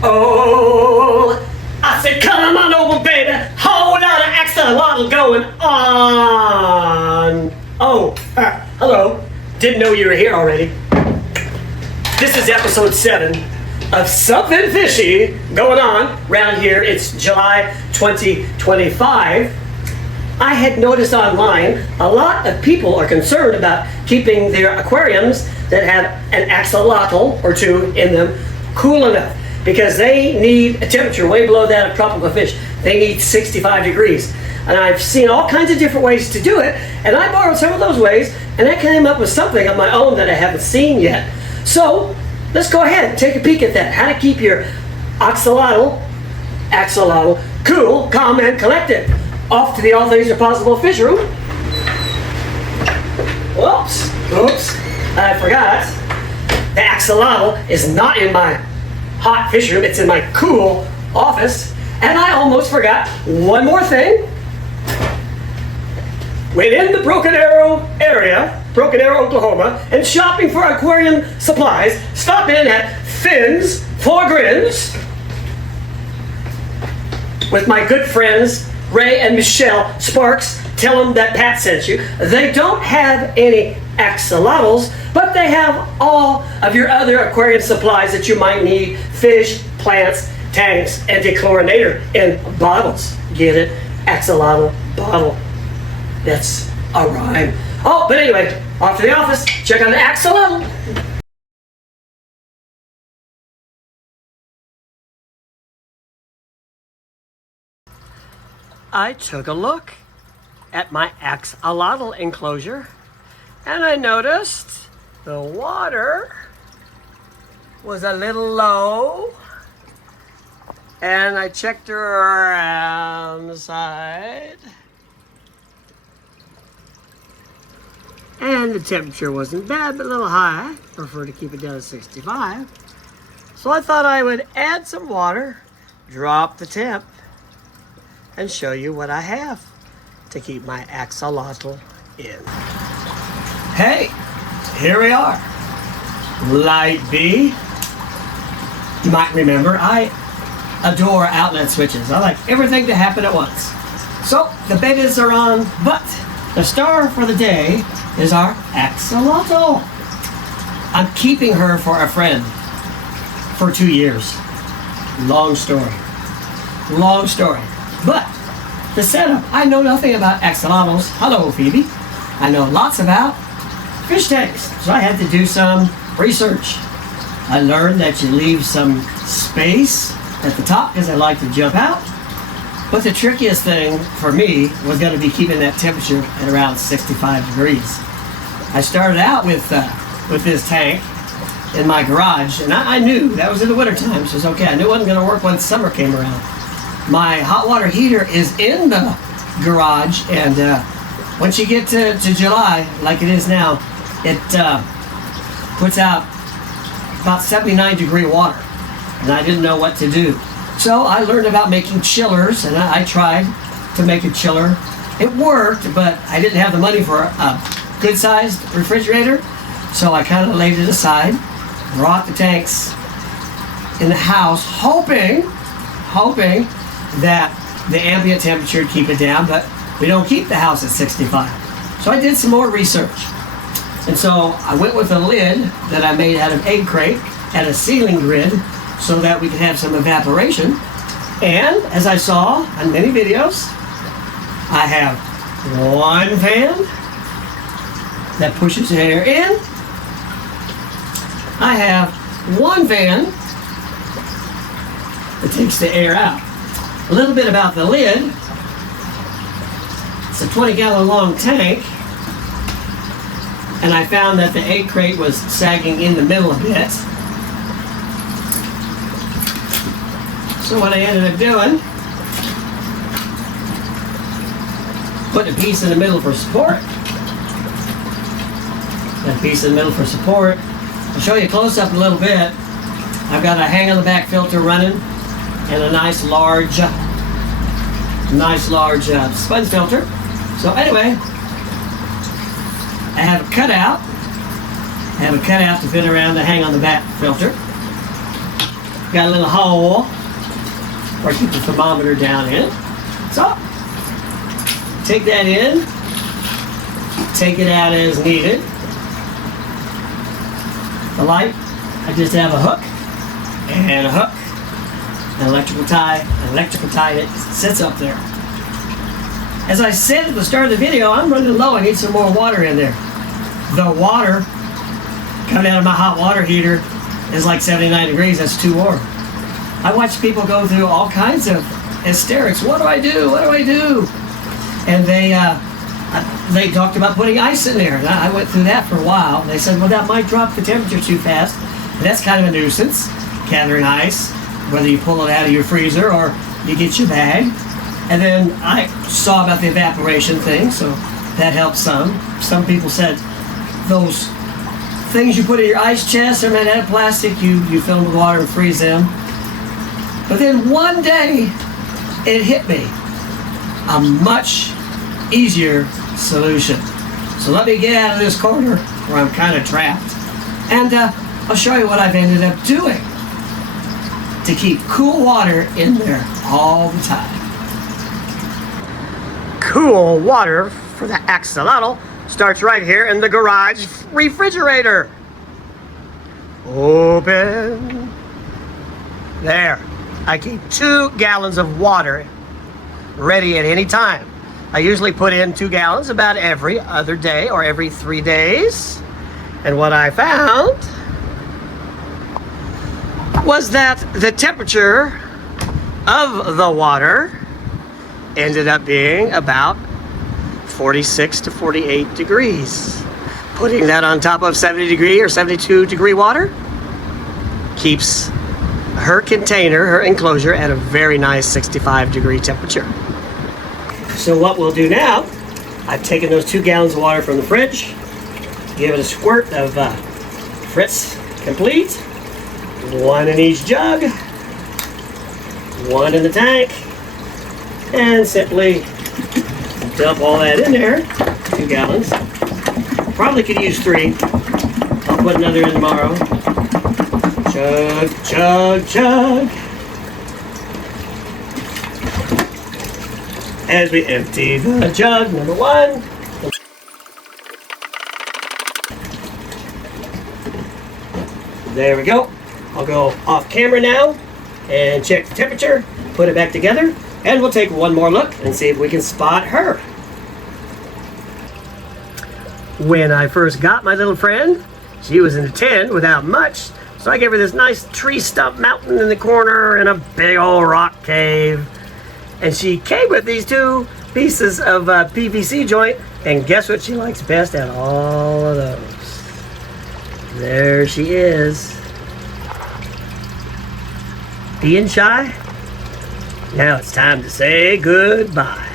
Oh, I said, come on over, baby. Whole lot of axolotl going on. Oh, hello. Didn't know you were here already. This is episode 7 of Somethin' Fishy going on. Around here, it's July 2025. I had noticed online a lot of people are concerned about keeping their aquariums that have an axolotl or two in them cool enough, because they need a temperature way below that of tropical fish. They need 65 degrees. And I've seen all kinds of different ways to do it, and I borrowed some of those ways, and I came up with something of my own that I haven't seen yet. So let's go ahead and take a peek at that. How to keep your axolotl cool, calm, and collected. Off to the All Things Are Possible fish room. Oops, I forgot. The axolotl is not in my hot fish room, it's in my cool office. And I almost forgot one more thing. Within the Broken Arrow area, Broken Arrow, Oklahoma, and shopping for aquarium supplies, stop in at Fins for Grins with my good friends Ray and Michelle Sparks. Tell them that Pat sent you. They don't have any axolotls, but they have all of your other aquarium supplies that you might need. Fish, plants, tanks, and dechlorinator in bottles. Get it? Axolotl bottle. That's a rhyme. Oh, but anyway, off to the office. Check on the axolotl. I took a look at my axolotl enclosure, and I noticed the water was a little low, and I checked around the side, and the temperature wasn't bad, but a little high. I prefer to keep it down to 65. So I thought I would add some water, drop the temp, and show you what I have to keep my axolotl in. Hey, here we are. Light B. You might remember I adore outlet switches. I like everything to happen at once. So the betas are on, but the star for the day is our axolotl. I'm keeping her for a friend for 2 years. Long story. But the setup, I know nothing about axolotls. Hello, Phoebe. I know lots about fish tanks. So I had to do some research. I learned that you leave some space at the top because I like to jump out. But the trickiest thing for me was going to be keeping that temperature at around 65 degrees. I started out with this tank in my garage, and I knew that was in the wintertime, so it's okay. I knew it wasn't going to work when summer came around. My hot water heater is in the garage, and once you get to July, like it is now, it puts out about 79 degree water, and I didn't know what to do. So I learned about making chillers, and I tried to make a chiller. It worked, but I didn't have the money for a good-sized refrigerator, so I kind of laid it aside, brought the tanks in the house, hoping that the ambient temperature would keep it down, but we don't keep the house at 65. So I did some more research. And so I went with a lid that I made out of egg crate and a ceiling grid so that we could have some evaporation. And as I saw on many videos, I have one fan that pushes the air in. I have one fan that takes the air out. A little bit about the lid. It's a 20-gallon long tank, and I found that the egg crate was sagging in the middle a bit. So what I ended up doing, putting a piece in the middle for support. That piece in the middle for support. I'll show you close up a little bit. I've got a hang on the back filter running, and a nice large sponge filter. So anyway, I have a cutout. To fit around the hang on the back filter. Got a little hole where I keep the thermometer down in. So, take that in, take it out as needed. The light, I just have a hook and a hook, an electrical tie, that sits up there. As I said at the start of the video, I'm running low. I need some more water in there. The water coming out of my hot water heater is like 79 degrees. That's too warm. I watch people go through all kinds of hysterics. What do I do? What do I do? And they talked about putting ice in there. And I went through that for a while. They said, well, that might drop the temperature too fast. And that's kind of a nuisance, gathering ice, whether you pull it out of your freezer or you get your bag. And then I saw about the evaporation thing, so that helps some. Some people said those things you put in your ice chest, they're made out of plastic, you fill them with water and freeze them. But then one day, it hit me. A much easier solution. So let me get out of this corner where I'm kind of trapped, and I'll show you what I've ended up doing to keep cool water in there all the time. Cool water for the axolotl starts right here in the garage refrigerator. Open. There. I keep 2 gallons of water ready at any time. I usually put in 2 gallons about every other day or every 3 days. And what I found was that the temperature of the water ended up being about 46 to 48 degrees. Putting that on top of 70 degree or 72 degree water keeps her container, her enclosure, at a very nice 65 degree temperature. So what we'll do now, I've taken those 2 gallons of water from the fridge, give it a squirt of Fritz Complete, 1 in each jug, 1 in the tank, and simply dump all that in there, 2 gallons. Probably could use 3. I'll put another in tomorrow. Chug, chug, chug. As we empty the jug, number 1. There we go. I'll go off camera now and check the temperature, put it back together, and we'll take one more look and see if we can spot her. When I first got my little friend, she was in a tin without much, so I gave her this nice tree stump mountain in the corner and a big old rock cave. And she came with these 2 pieces of PVC joint, and guess what she likes best out of all of those? There she is. Being shy? Now it's time to say goodbye.